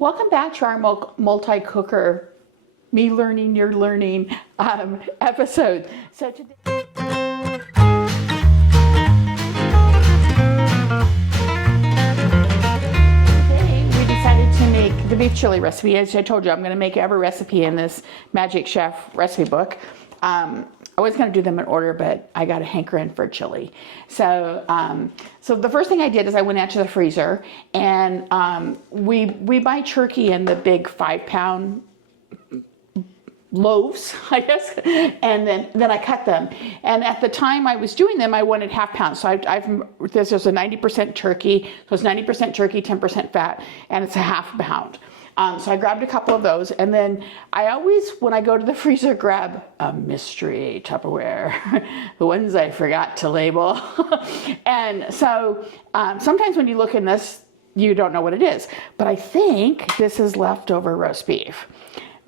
Welcome back to our multi-cooker, me learning, you're learning episode. So today we decided to make the beef chili recipe. As I told you, I'm going to make every recipe in this Magic Chef recipe book. I was going to do them in order, but I got a hankering for chili. So the first thing I did is I went out to the freezer, and we buy turkey in the big 5-pound loaves, I guess, and then I cut them. And at the time I was doing them, I wanted half pounds. So this was a 90% turkey, so it's 90% turkey, 10% fat, and it's a half pound. So I grabbed a couple of those, and then I always, when I go to the freezer, grab a mystery Tupperware, the ones I forgot to label. And so sometimes when you look in this, you don't know what it is. But I think this is leftover roast beef.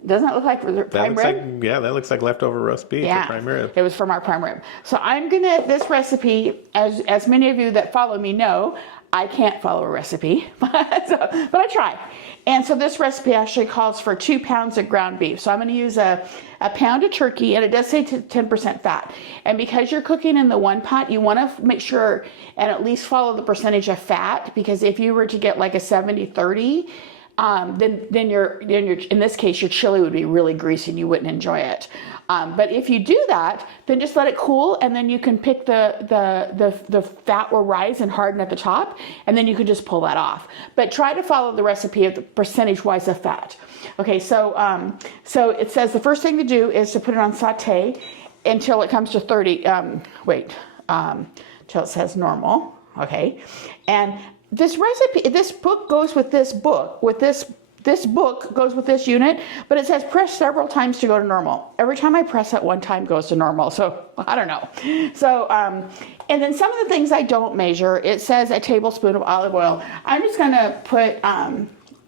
Doesn't it look like prime rib? Yeah, that looks like leftover roast beef or prime rib. It was from our prime rib. So I'm gonna, this recipe, as many of you that follow me know, I can't follow a recipe, but I try. And so this recipe actually calls for 2 pounds of ground beef. So I'm going to use a pound of turkey, and it does say 10% fat. And because you're cooking in the one pot, you want to make sure and at least follow the percentage of fat, because if you were to get like a 70-30, then you're in this case your chili would be really greasy and you wouldn't enjoy it. But if you do that, then just let it cool, and then you can pick the fat will rise and harden at the top, and then you can just pull that off. But try to follow the recipe of the percentage-wise of fat. Okay, so it says the first thing to do is to put it on saute until it comes to 30. Till it says normal. Okay, and this recipe, this book goes with this book. This book goes with this unit, but it says press several times to go to normal. Every time I press it one time goes to normal, so I don't know. So, and then some of the things I don't measure, it says a tablespoon of olive oil. I'm just gonna put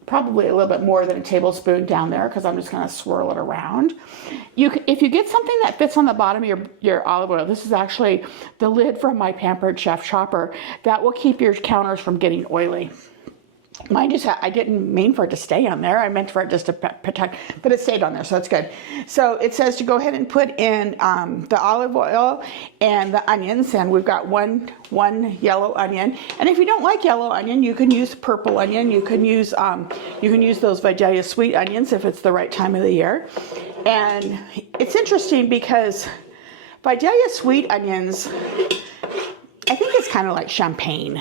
probably a little bit more than a tablespoon down there, because I'm just gonna swirl it around. If you get something that fits on the bottom of your olive oil, this is actually the lid from my Pampered Chef chopper, that will keep your counters from getting oily. Mine just I didn't mean for it to stay on there. I meant for it just to protect, but it stayed on there, so that's good. So it says to go ahead and put in the olive oil and the onions, and we've got one yellow onion. And if you don't like yellow onion, you can use purple onion. You can use those Vidalia sweet onions if it's the right time of the year. And it's interesting because Vidalia sweet onions, I think it's kind of like champagne.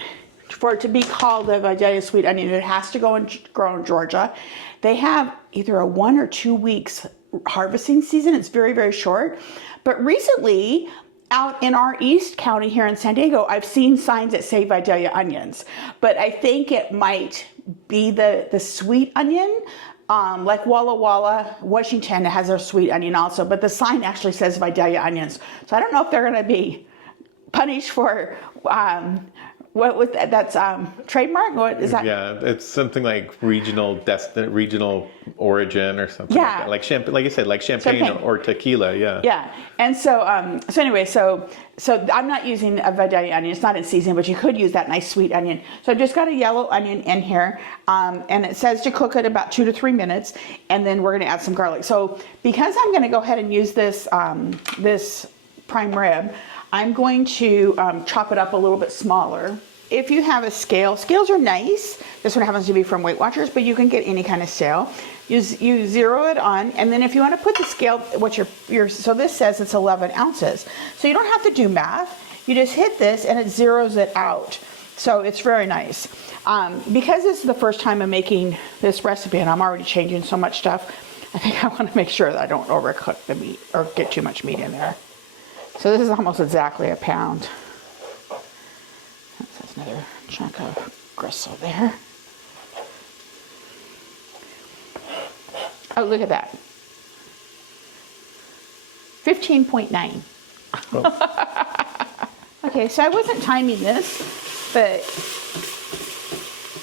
For it to be called a Vidalia sweet onion, it has to grow in Georgia. They have either a 1 or 2 weeks harvesting season. It's very, very short. But recently, out in our East County here in San Diego, I've seen signs that say Vidalia onions. But I think it might be the sweet onion. Like Walla Walla, Washington has their sweet onion also. But the sign actually says Vidalia onions. So I don't know if they're going to be punished for... what was that? That's trademark? What is that? Yeah, it's something like regional origin or something. Yeah, like champagne, like you said, like champagne. Or tequila. Yeah. Yeah, and so anyway, so I'm not using a Vidalia onion. It's not in season, but you could use that nice sweet onion. So I've just got a yellow onion in here, and it says to cook it about 2 to 3 minutes, and then we're going to add some garlic. So because I'm going to go ahead and use this this prime rib, I'm going to chop it up a little bit smaller. If you have a scale, scales are nice. This one happens to be from Weight Watchers, but you can get any kind of scale. You zero it on, and then if you want to put the scale, so this says it's 11 ounces. So you don't have to do math. You just hit this, and it zeroes it out. So it's very nice. Because this is the first time I'm making this recipe, and I'm already changing so much stuff, I think I want to make sure that I don't overcook the meat or get too much meat in there. So this is almost exactly a pound. That's another chunk of gristle there. Oh, look at that. 15.9. Oh. Okay, so I wasn't timing this, but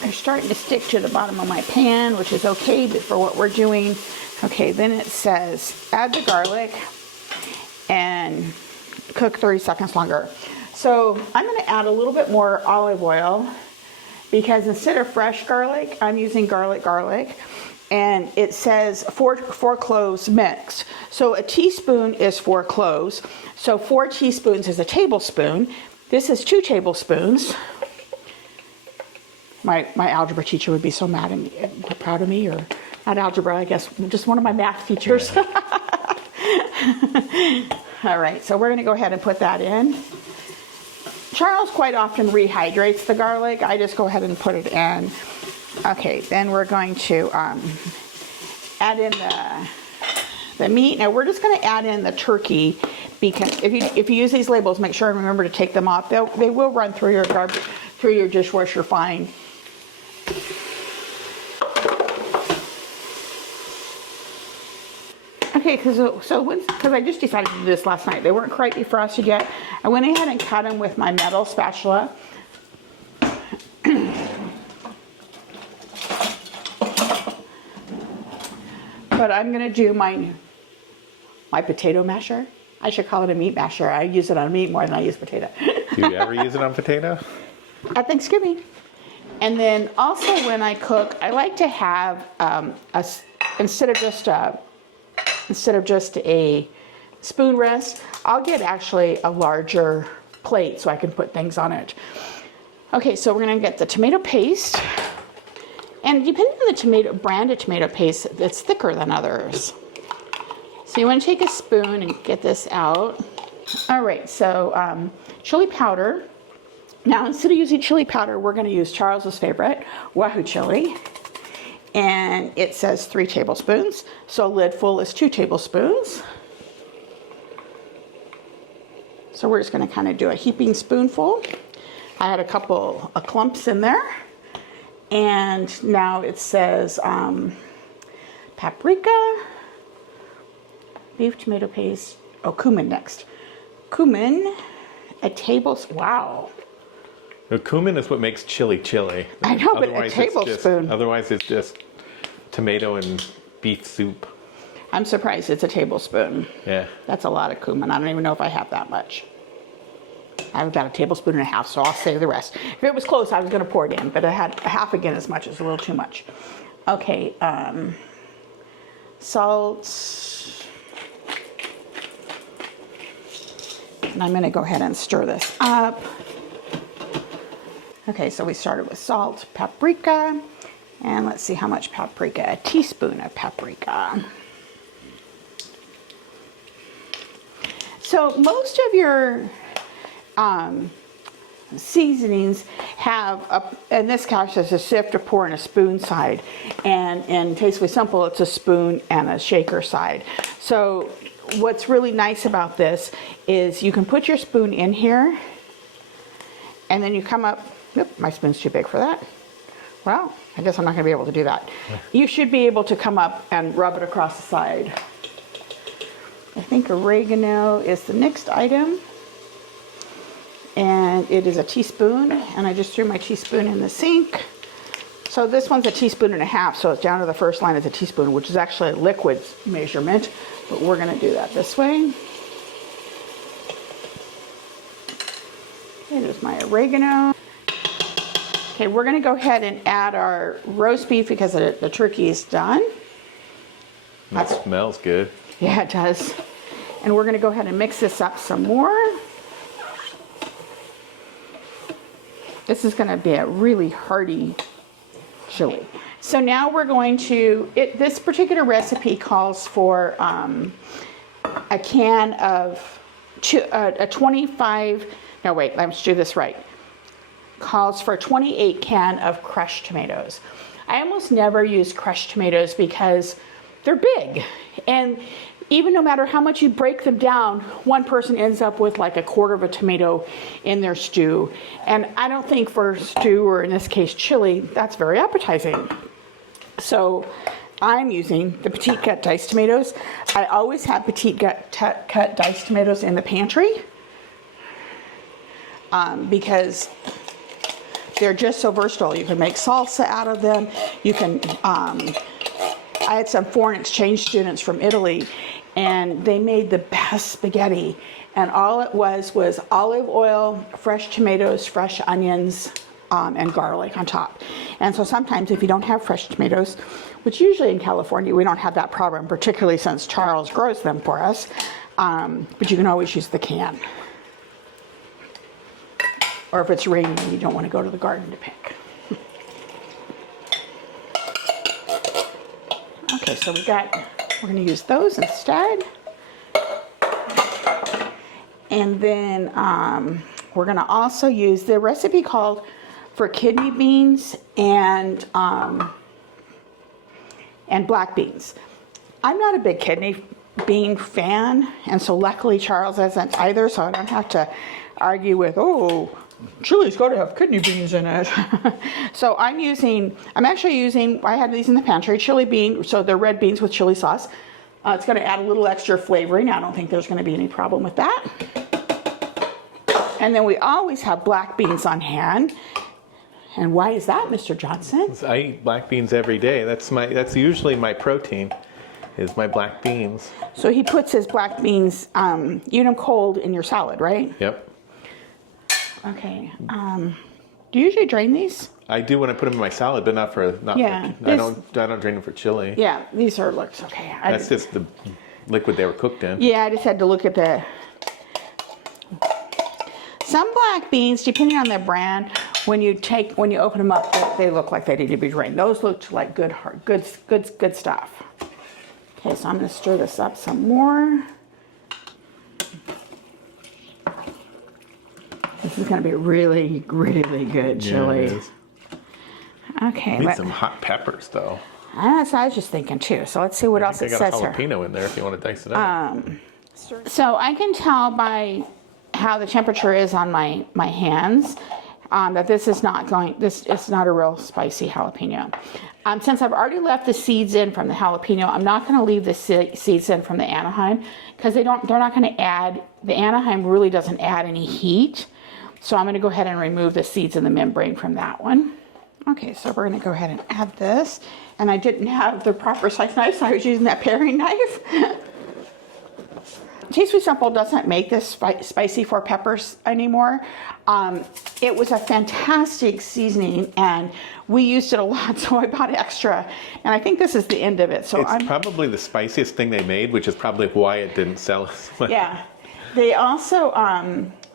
they're starting to stick to the bottom of my pan, which is okay, but for what we're doing. Okay, then it says add the garlic and cook 30 seconds longer. So I'm going to add a little bit more olive oil because instead of fresh garlic, I'm using garlic. And it says four cloves mixed. So a teaspoon is 4 cloves. So 4 teaspoons is a tablespoon. This is 2 tablespoons. My algebra teacher would be so mad at me, proud of me, or not algebra, I guess, just one of my math teachers. Yeah. All right, so we're going to go ahead and put that in. Charles quite often rehydrates the garlic. I just go ahead and put it in. Okay, then we're going to add in the meat. Now we're just going to add in the turkey, because if you use these labels, make sure and remember to take them off. They will run through your dishwasher fine. Okay, because I just decided to do this last night. They weren't quite defrosted yet. I went ahead and cut them with my metal spatula. But I'm going to do my potato masher. I should call it a meat masher. I use it on meat more than I use potato. Do you ever use it on potato? At Thanksgiving. And then also when I cook, I like to have instead of just a spoon rest, I'll get actually a larger plate so I can put things on it. Okay, so we're going to get the tomato paste. And depending on the brand of tomato paste, it's thicker than others. So you want to take a spoon and get this out. All right, so chili powder. Now instead of using chili powder, we're going to use Charles's favorite, Wahoo chili. And it says 3 tablespoons. So a lid full is 2 tablespoons. So we're just going to kind of do a heaping spoonful. I had a couple of clumps in there. And now it says paprika, beef tomato paste, cumin next. Cumin, a tablespoon, wow. The cumin is what makes chili. I know, but a tablespoon. Otherwise it's just tomato and beef soup. I'm surprised it's a tablespoon. Yeah. That's a lot of cumin. I don't even know if I have that much. I have about a tablespoon and a half, so I'll save the rest. If it was close, I was going to pour it in, but I had half again as much. It's a little too much. Okay, salt. And I'm going to go ahead and stir this up. Okay, so we started with salt, paprika, and let's see how much paprika. A teaspoon of paprika. So most of your seasonings have, in this case, there's a sift, a pour, and a spoon side. And in Tastefully Simple, it's a spoon and a shaker side. So what's really nice about this is you can put your spoon in here, and then you come up, my spoon's too big for that. Well, I guess I'm not going to be able to do that. You should be able to come up and rub it across the side. I think oregano is the next item. And it is a teaspoon, and I just threw my teaspoon in the sink. So this one's a teaspoon and a half, so it's down to the first line is a teaspoon, which is actually a liquid measurement, but we're going to do that this way. Okay, there's my oregano. Okay, we're going to go ahead and add our roast beef because the turkey is done. That smells good. Yeah, it does. And we're going to go ahead and mix this up some more. This is going to be a really hearty chili. So now we're going to, this particular recipe calls for a can of, a 25, no wait, let's do this right. Calls for 28 can of crushed tomatoes. I almost never use crushed tomatoes because they're big. And even no matter how much you break them down, one person ends up with like a quarter of a tomato in their stew. And I don't think for stew, or in this case chili, that's very appetizing. So I'm using the petite cut diced tomatoes. I always have petite cut diced tomatoes in the pantry because they're just so versatile. You can make salsa out of them. You can, I had some foreign exchange students from Italy, and they made the best spaghetti. And all it was olive oil, fresh tomatoes, fresh onions, and garlic on top. And so sometimes if you don't have fresh tomatoes, which usually in California we don't have that problem, particularly since Charles grows them for us, but you can always use the can. Or if it's raining and you don't want to go to the garden to pick. Okay, so we're going to use those instead. And then we're going to also use the recipe called for kidney beans and black beans. I'm not a big kidney bean fan, and so luckily Charles isn't either, so I don't have to argue with, oh, chili's got to have kidney beans in it. So I had these in the pantry, chili bean, so they're red beans with chili sauce. It's going to add a little extra flavoring. I don't think there's going to be any problem with that. And then we always have black beans on hand. And why is that, Mr. Johnson? I eat black beans every day. That's usually my protein, is my black beans. So he puts his black beans, you eat them cold in your salad, right? Yep. Okay. Do you usually drain these? I do when I put them in my salad, but not for. I don't drain them for chili. Yeah, these looks okay. That's just the liquid they were cooked in. Yeah, I just had to look at the. Some black beans, depending on the brand, when you open them up, they look like they need to be drained. Those looked like good stuff. Okay, so I'm going to stir this up some more. This is going to be really, really good chili. Yeah, it is. Okay. Need some hot peppers, though. That's what I was just thinking, too. So let's see what else it says here. I got a jalapeno in there if you want to dice it up. So I can tell by how the temperature is on my hands that this is not a real spicy jalapeno. Since I've already left the seeds in from the jalapeno, I'm not going to leave the seeds in from the Anaheim because they're not going to add, the Anaheim really doesn't add any heat. So I'm going to go ahead and remove the seeds and the membrane from that one. Okay, so we're going to go ahead and add this. And I didn't have the proper size knife, so I was using that paring knife. Tastefully Simple doesn't make this spicy for peppers anymore. It was a fantastic seasoning, and we used it a lot, so I bought extra. And I think this is the end of it. So it's probably the spiciest thing they made, which is probably why it didn't sell as well. Yeah. They also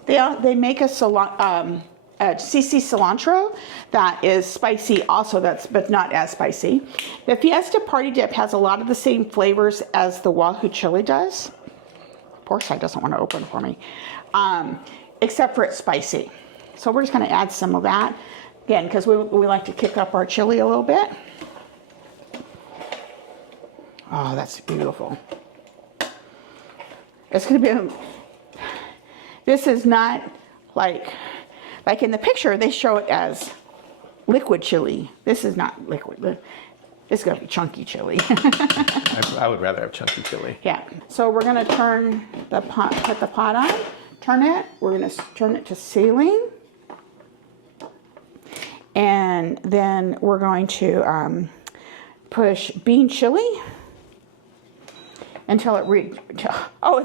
they make a CC cilantro that is spicy also, but not as spicy. The Fiesta Party Dip has a lot of the same flavors as the Wahoo chili does. Poor side doesn't want to open for me, except for it's spicy. So we're just going to add some of that again because we like to kick up our chili a little bit. Oh, that's beautiful. It's going to be. This is not like in the picture they show it as liquid chili. This is not liquid. It's going to be chunky chili. I would rather have chunky chili. Yeah. So we're going to turn the pot, put the pot on, turn it. We're going to turn it to sealing. And then we're going to push bean chili until it reads,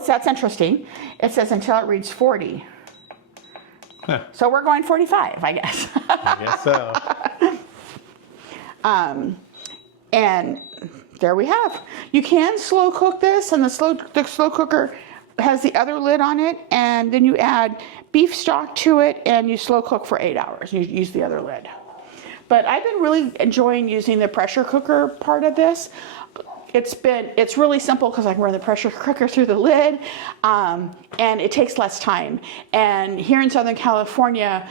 that's interesting. It says until it reads 40. Huh. So we're going 45, I guess. I guess so. And there we have. You can slow cook this, and the slow cooker has the other lid on it, and then you add beef stock to it, and you slow cook for 8 hours. You use the other lid. But I've been really enjoying using the pressure cooker part of this. It's really simple because I can run the pressure cooker through the lid, and it takes less time. And here in Southern California,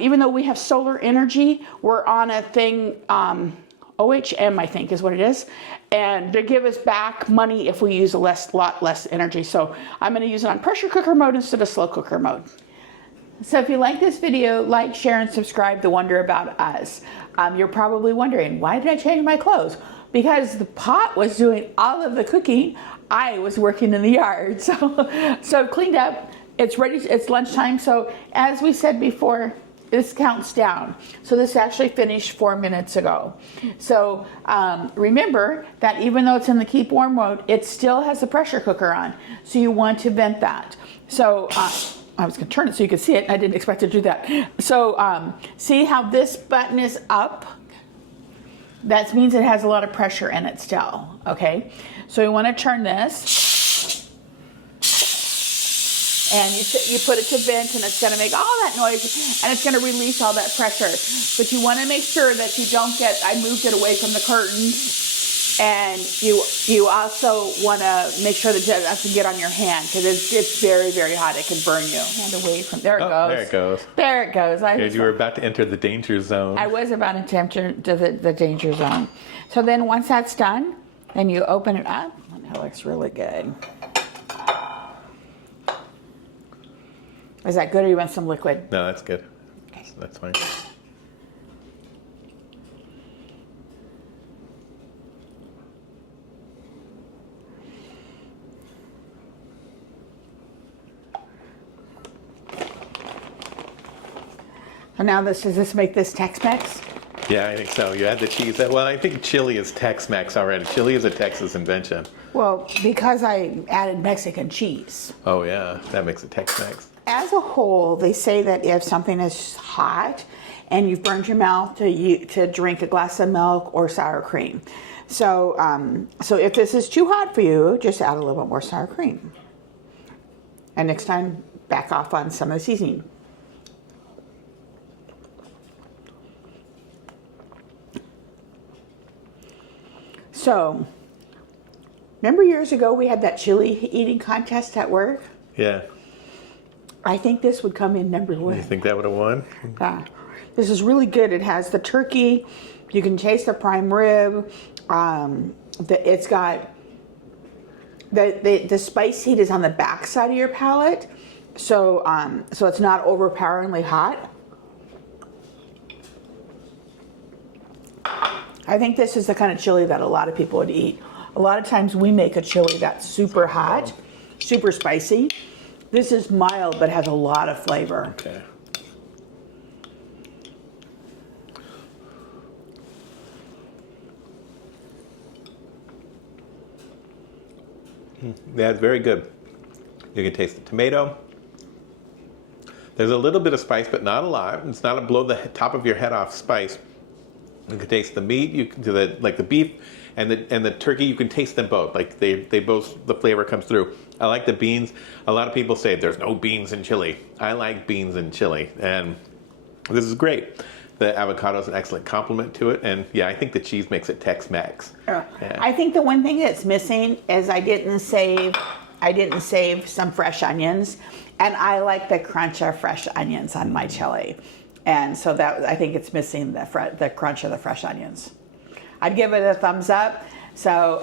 even though we have solar energy, we're on a thing, OHM, I think is what it is. And they give us back money if we use a lot less energy. So I'm going to use it on pressure cooker mode instead of slow cooker mode. So if you like this video, like, share, and subscribe to Wonder About Us. You're probably wondering, why did I change my clothes? Because the pot was doing all of the cooking. I was working in the yard. So I've cleaned up. It's ready. It's lunchtime. So as we said before, this counts down. So this actually finished 4 minutes ago. So remember that even though it's in the keep warm mode, it still has the pressure cooker on. So you want to vent that. So I was going to turn it so you could see it. I didn't expect to do that. So see how this button is up? That means it has a lot of pressure in it still, okay? So you want to turn this, and you put it to vent, and it's going to make all that noise, and it's going to release all that pressure. But you want to make sure that you don't get, I moved it away from the curtains, and you also want to make sure that it doesn't get on your hand, because it's very, very hot. It can burn you. Hand away from, there it goes. There it goes. There it goes. Because you were about to enter the danger zone. I was about to enter the danger zone. So then once that's done, then you open it up. That looks really good. Is that good, or you want some liquid? No, that's good. Okay. That's fine. So now does this make this Tex-Mex? Yeah, I think so. You add the cheese. Well, I think chili is Tex-Mex already. Chili is a Texas invention. Well, because I added Mexican cheese. Oh, yeah. That makes it Tex-Mex. As a whole, they say that if something is hot and you've burned your mouth to drink a glass of milk or sour cream. So, so if this is too hot for you, just add a little bit more sour cream. And next time, back off on some of the seasoning. So, remember years ago we had that chili eating contest at work? Yeah. I think this would come in number one. You think that would have won? This is really good. It has the turkey. You can taste the prime rib. It's got the spice heat is on the back side of your palate, so so it's not overpoweringly hot. I think this is the kind of chili that a lot of people would eat. A lot of times we make a chili that's super hot, super spicy. This is mild but has a lot of flavor. Okay. Yeah, it's very good. You can taste the tomato. There's a little bit of spice, but not a lot. It's not a blow the top of your head off spice. You can taste the meat. You can do like the beef and the turkey. You can taste them both. Like they both, the flavor comes through. I like the beans. A lot of people say there's no beans in chili. I like beans in chili, and this is great. The avocado is an excellent complement to it, and yeah, I think the cheese makes it Tex-Mex. Yeah. I think the one thing that's missing is I didn't save some fresh onions, and I like the crunch of fresh onions on my chili, and so that I think it's missing the crunch of the fresh onions. I'd give it a thumbs up. So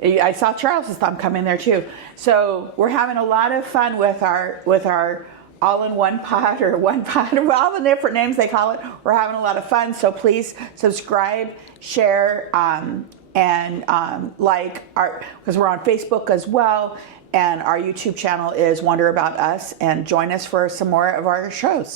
I saw Charles's thumb come in there too. So we're having a lot of fun with our all-in-one pot or one pot, all the different names they call it. We're having a lot of fun. So please subscribe, share, and like our, because we're on Facebook as well, and our YouTube channel is WonderAboutUs, and join us for some more of our shows.